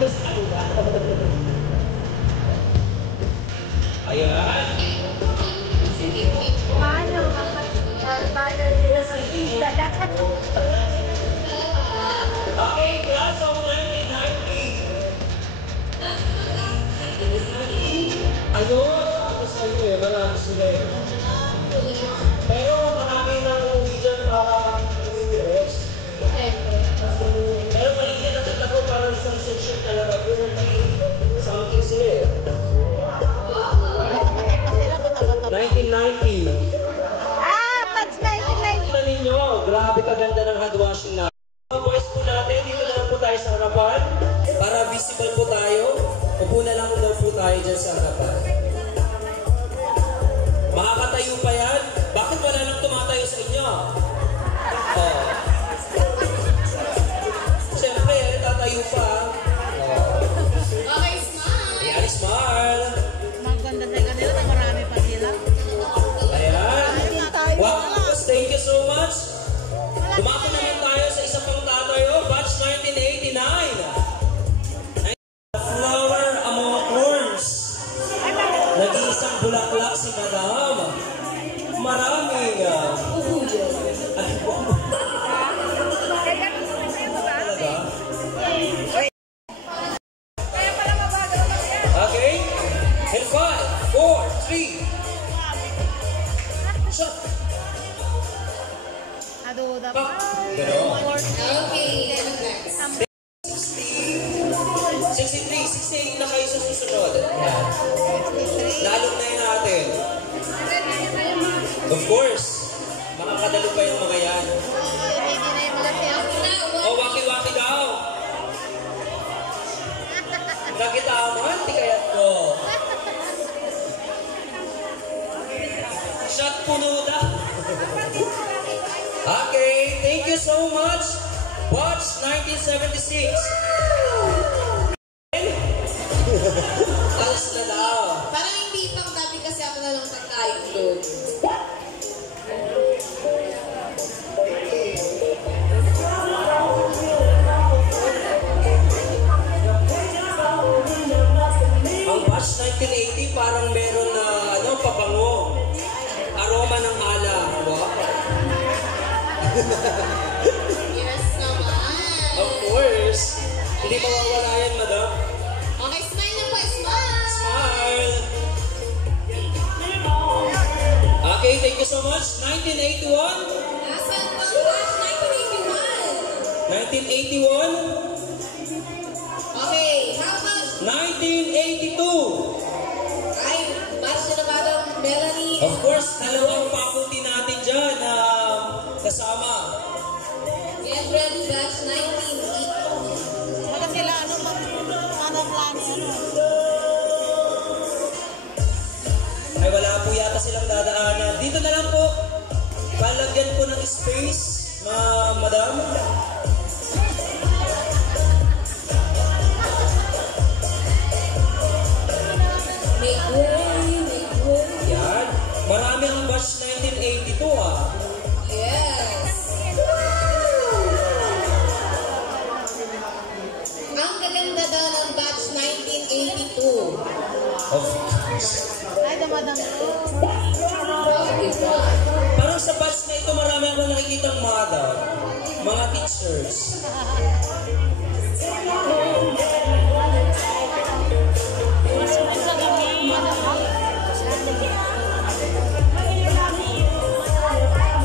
Ayan. Paano magpapagpapala sila sa kita? Okay, class of 1990. Ayun, ako sa iyo eh, marami sila eh. Pero marami nang uwi dyan para uwi-rest. Pero maligyan na kita ko para isang section talaga. Something sila eh. 1990. Pats 1990. Kita ninyo, grabe kaganda ng hand washing na. Mga boys po natin, dito na lang po tayo sa harapan. Para visible po tayo. Upo na lang daw po tayo dyan sa harapan. Makakatayo pa yan? Bakit wala nang tumatayo sa inyo? Oh. Siyempre, tatayo pa. Oh. Okay, smile! Ayan, smile! Maganda na kanila na marami pa sila. Ayan. Wow, thank you so much. Dumako naman tayo sa isa pang tatayo, batch 1989. Flower among thorns. Nag-iisang bulaklak si Madam. Maraming okay? In 5, 4, 3. Shot. Aduda pa. Ganon. Okay, next. 63, 68 na kayo sa susunod. Yan. Na-alumni natin. Of course, makakadalo pa yung mga yan. O, waki-waki daw. Nagitaman, tikayat ko. Shot puno da. Okay, thank you so much. Watch 1976. Alas na daw. Parang hindi pang dati kasi ako na lang tagkain doon. Ang batch 1980 parang meron na pabango. Aroma ng ala. Wow. Yes naman. Of course. Hindi mawawala yan, madam. Okay, smile na po, smile. Smile. Okay, thank you so much. 1981. Nasaan po ang batch 1981? 1981. Okay, how about 1982. ay, batch na Madam Melanie? Of course, dalawang faculty natin dyan na kasama. Get ready, batch 1980. Wala sila ano plano. Ay wala po yata silang dadaanan. Dito na lang po. Palagyan po ng space, madam. Make way, make way. Yan. Marami ang batch 1982 ah. Yes. Ang gaganda daw ng batch 1982. Of course. Ay, damadam ko. Parang sa batch na ito marami akong nakikitang mga teachers.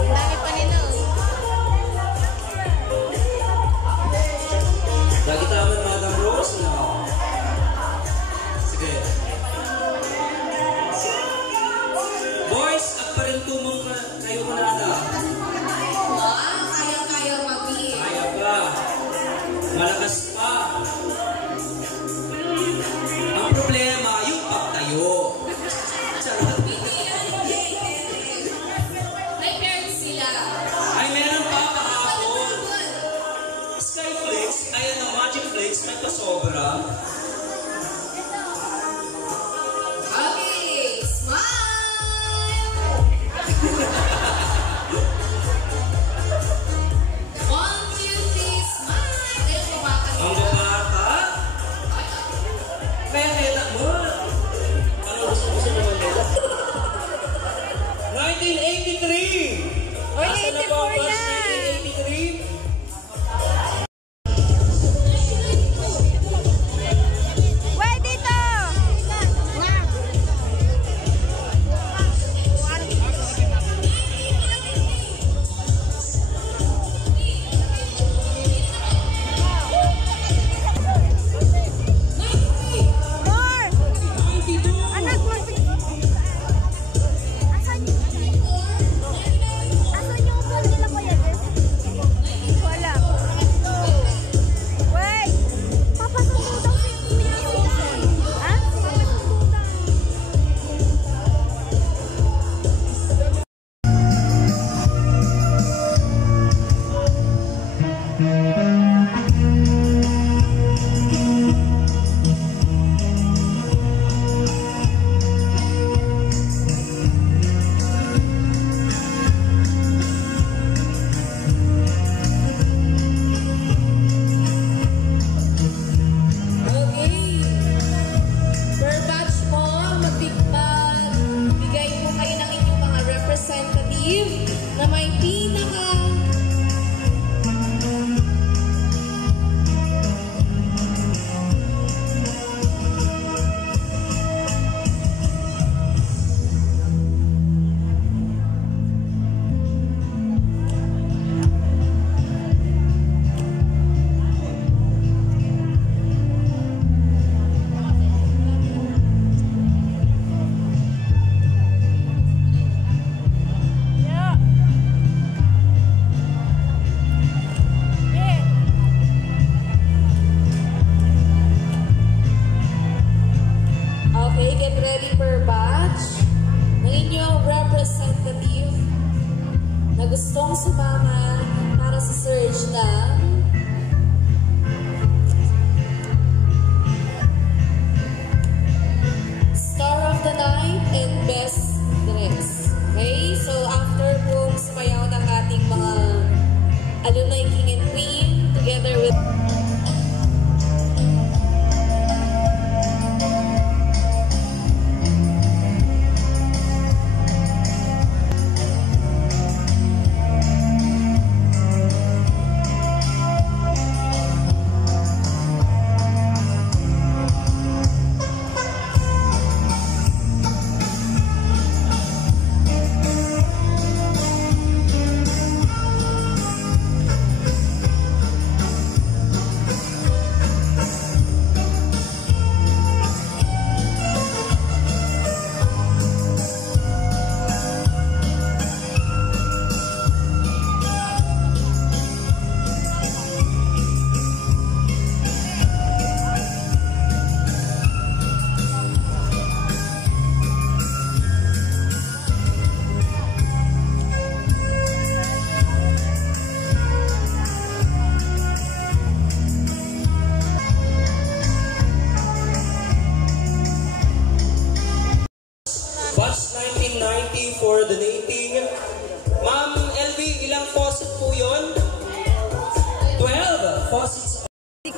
Dami pa nila. Lagi taman Madam Rose na. Sige. Boys, at pa rin tumong kayo manada. Wow, kaya-kaya mami. Kaya pa. Malakas pa. Ang problema, yung pagtayo. Charot. May parents sila. Ay, meron pa kahapon. Skyflix, ayan ang Magic Flakes, may pasobra. Okay, smile! 1, 2, 3, smile! Ayun, Ang kumakanta. bata.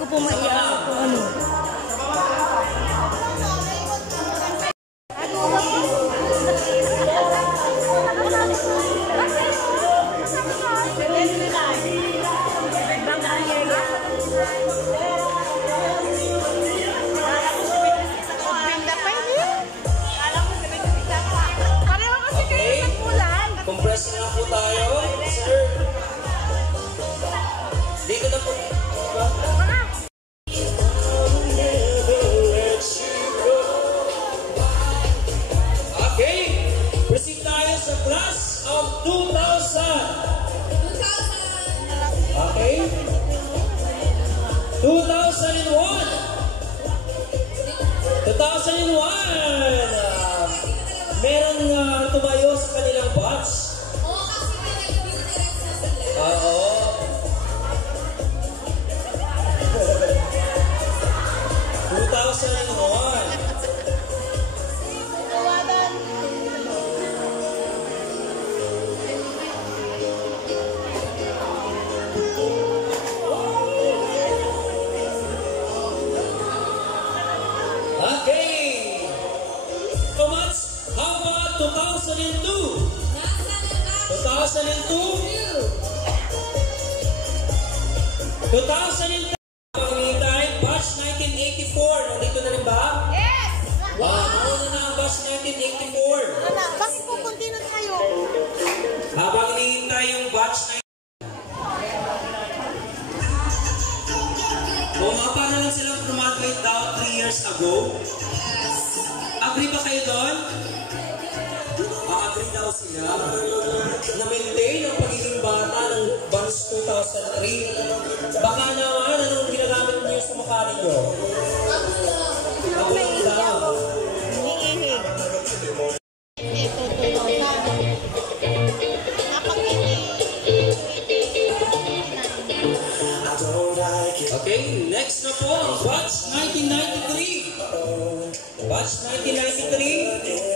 po maiyak kung ano. Okay. Compress na lang po tayo. Sir. Dito na po. Okay. Proceed tayo sa class of 2000. Okay. 2001. 2001. Merong tumayo sa kanilang batch. Oo. Okay. So much. How about 2002? 2002? 2010. Pangingitay, batch 1984. Nandito na rin ba? Yes! Ano na ang batch 1984? Bakit po continue tayo? Habang hinihintay yung batch na para lang silang graduate daw 3 years ago. Agree ba kayo doon? Agree daw sila na-maintain ang pagiging bata ng batch 2003. Baka naman, anong ginagamit niyo sa mukha ninyo? Ako lang daw. Hinihilig. Ito, Okay, next na po ang batch 1993. Batch 1993.